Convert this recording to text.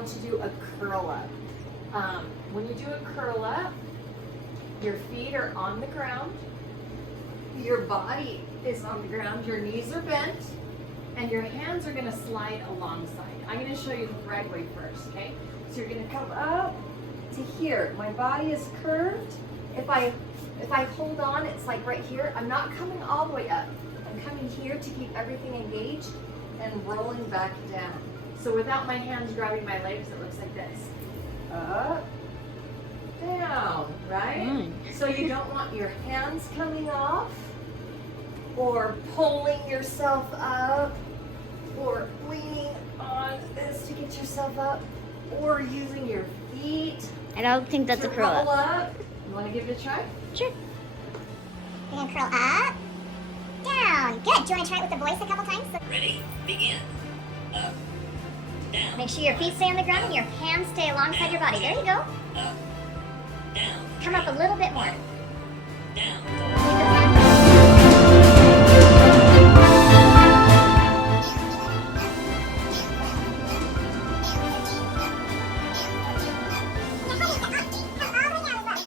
on to do a curl up. When you do a curl up, your feet are on the ground, your body is on the ground, your knees are bent, and your hands are gonna slide alongside. I'm gonna show you the right way first, okay? So you're gonna come up to here. My body is curved. If I hold on, it's like right here. I'm not coming all the way up. I'm coming here to keep everything engaged and rolling back down. So without my hands grabbing my legs, it looks like this. Up, down, right? So you don't want your hands coming off or pulling yourself up or leaning on this to get yourself up or using your feet. I don't think that's a to curl roll up. up. You want to give it a try? Sure. You're gonna curl up, down. Good. Do you want to try it with the voice a couple times? Ready? Begin. Up. Down. Make sure your feet stay on the ground and your hands stay alongside your body. There you go. Up. Down. Come up a little bit more. Down.